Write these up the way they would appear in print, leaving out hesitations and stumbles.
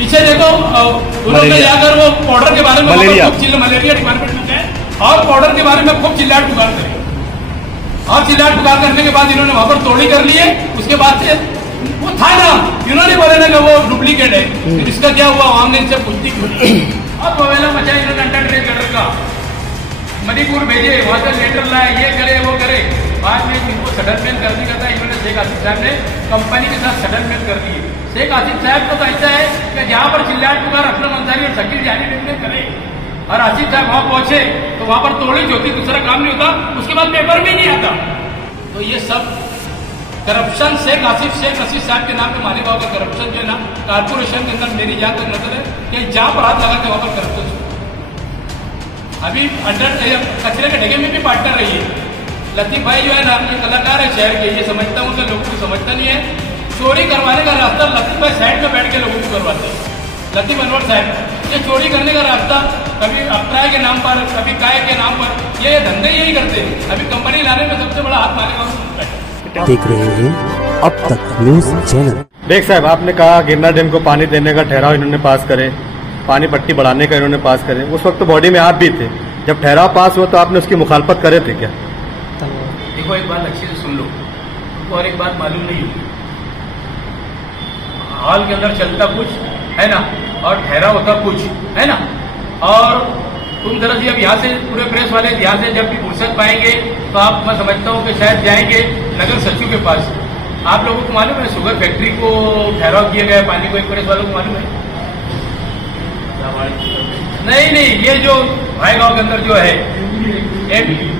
पीछे देखो उन्होंने जाकर वो पाउडर के बारे में मलेरिया डिपार्टमेंट में है और पाउडर के बारे में खूब चिल्लाट पुकार करे और चिल्लाट पुकार करने के बाद इन्होंने वहां पर तोड़ी कर लिए। उसके बाद से वो था ना, इन्होंने बोले ना कि वो डुप्लीकेट है, फिर इसका क्या हुआ हमने इनसे पूछती क्यों नहीं। अब बवेला मचा इन्होंने अंडर ट्रेन कटर का मणिपुर भेजे, वहां से लेटर लाए, ये करे वो करे। बाद में इनको सेटलमेंट करने का था, इन्होंने शेख आसिफ साहब ने कंपनी के साथ सेटलमेंट कर दिए। शेख आसिफ साहब को तो ऐसा है कि जहां पर चिल्लाट पुकार असलम अंसारी और शकील जानी ने करे और आसिफ साहब वहां पहुंचे तो वहां पर तोड़ी होती, दूसरा काम नहीं होता, उसके बाद पेपर भी नहीं आता। तो ये सब करप्शन शेख रशीद साहब के नाम पे मालेगांव का करप्शन जो है ना, कारपोरेशन के अंदर मेरी जहां तक नजर है कि जहां पर हाथ लगा के वहां पर करप्शन। अभी अंडर कचरे के ढेगे में भी पार्टनर रही है। लतीफ भाई जो है ना, ये कलाकार है शहर के, ये समझता हूँ कि लोगों को समझता नहीं है। चोरी करवाने का रास्ता लतीफ भाई साइड में बैठ के लोगों को करवाते हैं। लतीफ अनवर साहब ये चोरी करने का रास्ता कभी अप्राय के नाम पर, कभी काय के नाम पर, ये धंधे यही करते हैं। अभी कंपनी लाने में सबसे बड़ा हाथ मारेगा। देख रहे हैं अब तक न्यूज चैनल। देख साहब, आपने कहा गिरना डैम को पानी देने का ठहराव इन्होंने पास करे, पानी पट्टी बढ़ाने का इन्होंने पास करे। उस वक्त तो बॉडी में आप भी थे, जब ठहराव पास हुआ तो आपने उसकी मुखालफत करे थे क्या? देखो एक बात अच्छी से सुन लो, और एक बात मालूम नहीं होगी, हॉल के अंदर चलता कुछ है ना और ठहराव होता कुछ है ना। और तुम दरअसल अब यहाँ से पूरे प्रेस वाले यहाँ से जब भी फुर्सत पाएंगे तो आप, मैं समझता हूँ कि शायद जाएंगे नगर सचिव के पास। आप लोगों को मालूम है शुगर फैक्ट्री को ठहराव किया गया पानी को, एक प्रेस वालों को मालूम है? नहीं, ये जो भाई गांव के अंदर जो है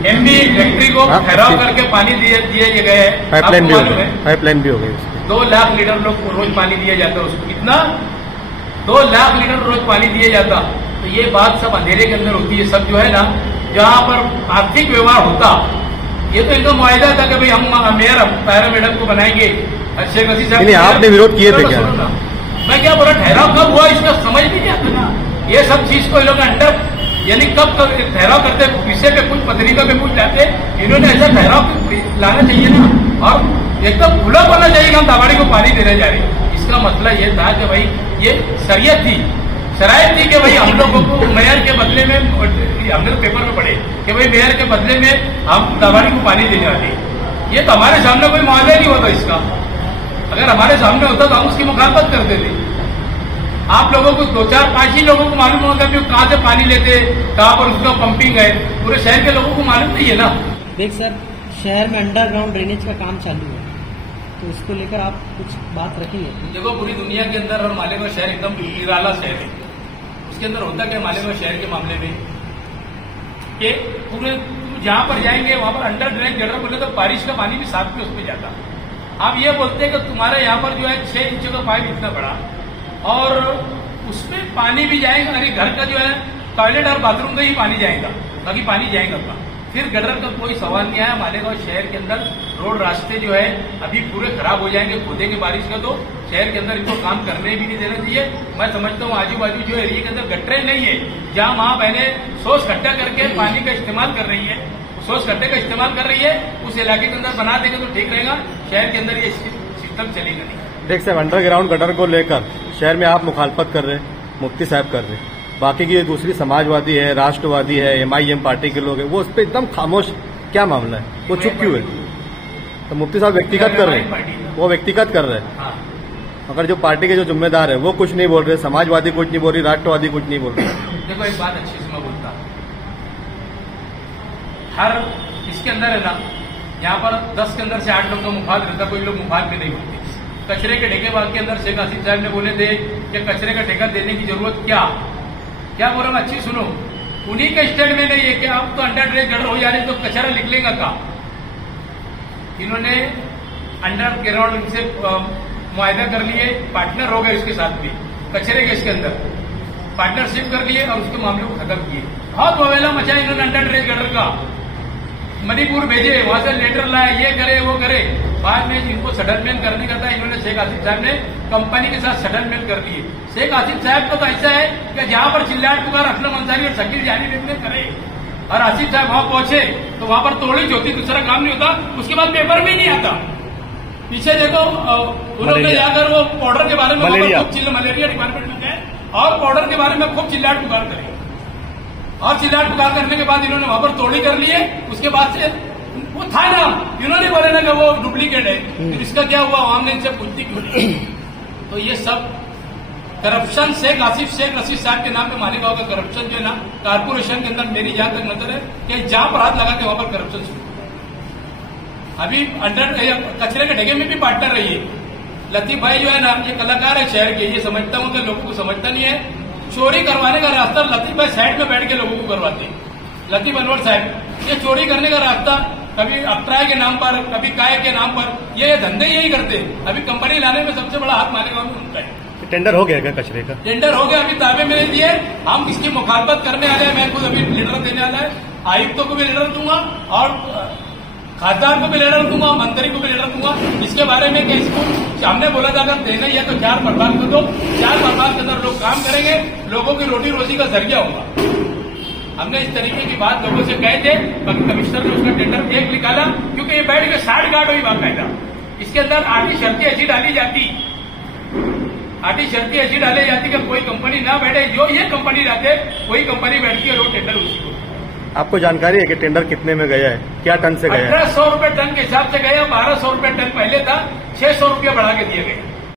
एमबी फैक्ट्री को ठहराव करके पानी दिए गए हैं। पाइपलाइन भी हो गई। 2 लाख लीटर लोग रोज पानी दिया जाता है उसको। कितना? 2 लाख लीटर रोज पानी दिया जाता। तो ये बात सब अंधेरे के अंदर होती है। सब जो है ना, जहाँ पर आर्थिक व्यवहार होता, ये तो इनका मुआयदा था कि भाई हम मेयर पैरा मैडम को बनाएंगे। शेख रशीद साहब आपने विरोध किए थे क्या? मैं क्या बोला, ठहराव कब हुआ इसका समझ नहीं आता ना। ये सब चीज को ये लोग अंडर यानी कब ठहराव करते, विषय पे कुछ पत्रिका पे कुछ लाते, इन्होंने ऐसा ठहराव लाना चाहिए ना। और एकदम खुला होना चाहिए कि हम दावाड़ी को पानी देने जा रहे हैं। इसका मतलब ये था कि भाई ये शरीयत थी कि भाई हम लोगों को मेयर के बदले में, हमने तो पेपर में पढ़े कि भाई मेयर के बदले में हम दावाड़ी को पानी देने वाले। ये तो हमारे सामने कोई मुआवजा नहीं होता इसका। अगर हमारे सामने होता तो हम उसकी मुखालफत करते थे। आप लोगों को 2, 4, 5 ही लोगों को मालूम होगा कि कहाँ से पानी लेते, कहाँ पर उसका पंपिंग है, पूरे शहर के लोगों को मालूम नहीं है ना। देख सर, शहर में अंडरग्राउंड ड्रेनेज का काम चालू है, तो इसको लेकर आप कुछ बात रखेंगे? देखो पूरी दुनिया के अंदर और मालेगांव शहर एकदम निराला शहर है। उसके अंदर होता क्या मालेगांव शहर के मामले में कि पूरे जहां पर जाएंगे वहां पर अंडर ड्रेनेज गटर बोले तो बारिश का पानी भी साफ के उसमें जाता। आप ये बोलते हैं कि तुम्हारे यहाँ पर जो है 6 इंच का पाइप इतना बड़ा और उसमें पानी भी जाएगा। अरे घर का जो है टॉयलेट और बाथरूम का ही पानी जाएगा, बाकी पानी जाएगा का। फिर गटर का कोई सवाल नहीं आया। मालेगांव शहर के अंदर रोड रास्ते जो है अभी पूरे खराब हो जाएंगे, खोदेंगे बारिश का तो शहर के अंदर इनको काम करने भी नहीं देना चाहिए। मैं समझता हूँ आजू बाजू जो एरिया के अंदर गटरें नहीं है, जहाँ वहां बहनें सोच इकट्ठा करके पानी का इस्तेमाल कर रही है, सोच गड्ढे का इस्तेमाल कर रही है, उस इलाके के अंदर बना देंगे तो ठीक रहेगा। शहर के अंदर ये सिस्टम चलेगा नहीं। देख साहब, अंडरग्राउंड गटर को लेकर शहर में आप मुखालफत कर रहे हैं, मुफ्ती साहब कर रहे हैं, बाकी की दूसरी समाजवादी है, राष्ट्रवादी है, MIM पार्टी के लोग हैं, वो उस पर एकदम खामोश। क्या मामला है, वो चुप क्यों है? तो मुफ्ती साहब व्यक्तिगत कर रहे हैं, वो व्यक्तिगत कर रहे हैं। अगर जो पार्टी के जो जिम्मेदार है वो कुछ नहीं बोल रहे, समाजवादी कुछ नहीं बोल रही, राष्ट्रवादी कुछ नहीं बोल रहे। देखो एक बात अच्छी से मैं बोलता हूँ, हर इसके अंदर है ना, यहाँ पर 10 के अंदर से 8 लोग का मुफाद रहता, कोई लोग मुफाद में नहीं होते। कचरे के ठेके बाग के अंदर शेख आसिफ साहब ने बोले थे कि कचरे का ठेका देने की जरूरत क्या बोल रहा हूँ, अच्छी सुनो। उन्हीं के स्टेट में नहीं है कि अब तो अंडर ड्रेन गटर हो जाने तो कचरा निकलेगा का। इन्होंने अंडर ग्राउंड से मुआयदा कर लिए, पार्टनर हो गए उसके साथ भी, कचरे के इसके अंदर पार्टनरशिप कर लिए और उसके मामले को खत्म किए। बहुत बवेला मचा इन्होंने अंडर ड्रेन गटर का। मणिपुर भेजे, वहां से लेटर लाए, ये करे वो करे। बाद में इनको सेटलमेंट करने का था, इन्होंने शेख आसिफ साहब ने कंपनी के साथ सेटलमेंट कर दिए। शेख आसिफ साहब को तो ऐसा है कि जहां पर चिल्लाट पुकार असलम अंसारी और शकील जानी ने करे और आसिफ साहब वहां पहुंचे तो वहां पर तोड़ी होती, दूसरा काम नहीं होता, उसके बाद पेपर भी नहीं आता। पीछे देखो उन्होंने जाकर वो पाउडर के बारे में मलेरिया डिपार्टमेंट में गए और पाउडर के बारे में खूब चिल्लाट पुकार करी और चिल्लाट पुकार करने के बाद इन्होंने वहां पर तोड़ी कर लिए। उसके बाद से वो था ना, इन्होंने बोले ना कि वो डुप्लीकेट है, फिर इसका क्या हुआ हमने इनसे पूछती क्यों नहीं। तो ये सब करप्शन शेख रशीद साहब के नाम पे मालेगांव का करप्शन जो है ना कारपोरेशन के अंदर मेरी जहां तक नजर है कि जहां पर हाथ लगा के वहां पर करप्शन शुरू। अभी अंडर कचरे के ढगे में भी पार्टनर रही है। लतीफ भाई जो है ना ये कलाकार है शहर के, ये समझता हूं कि लोगों को समझता नहीं है। चोरी करवाने का रास्ता लतीफ भाई साइड में बैठ के लोगों को करवाते हैं। लतीफ अनवर साहब ये चोरी करने का रास्ता कभी अप्राय के नाम पर, कभी काय के नाम पर, ये धंधे यही करते हैं। अभी कंपनी लाने में सबसे बड़ा हाथ मालेगांव में उनका है। टेंडर हो गया क्या कचरे का? टेंडर हो गया, अभी दावे में नहीं दिए। हम इसकी मुखालफत करने वाले हैं। मैं खुद अभी लेटर देने वाला है, आयुक्तों को भी लेटर दूंगा और खासदार को भी लेटर दूंगा, मंत्री को भी लेटर दूंगा। इसके बारे में कि इसको हमने बोला था अगर देना ही है तो 4 बर्बाद कर दो। 4 बर्बाद के अंदर लोग काम करेंगे, लोगों की रोटी रोजी का जरिया होगा। हमने इस तरीके की बात लोगों से कहे थे, बाकी कमिश्नर ने उसका टेंडर एक निकाला क्योंकि ये बैठ के 60 गार्ड हुई बाकायदा। इसके अंदर आधी शर्तें ऐसी डाली जाती कि कोई कंपनी ना बैठे, जो ये कंपनी लाते कोई कंपनी बैठती है और वो टेंडर उसी को। आपको जानकारी है कि टेंडर कितने में गया है, क्या टन से गया है? 1800 रुपए टन के हिसाब से गया। 1200 रुपए टन पहले था, 600 रुपया बढ़ा के दिए गए।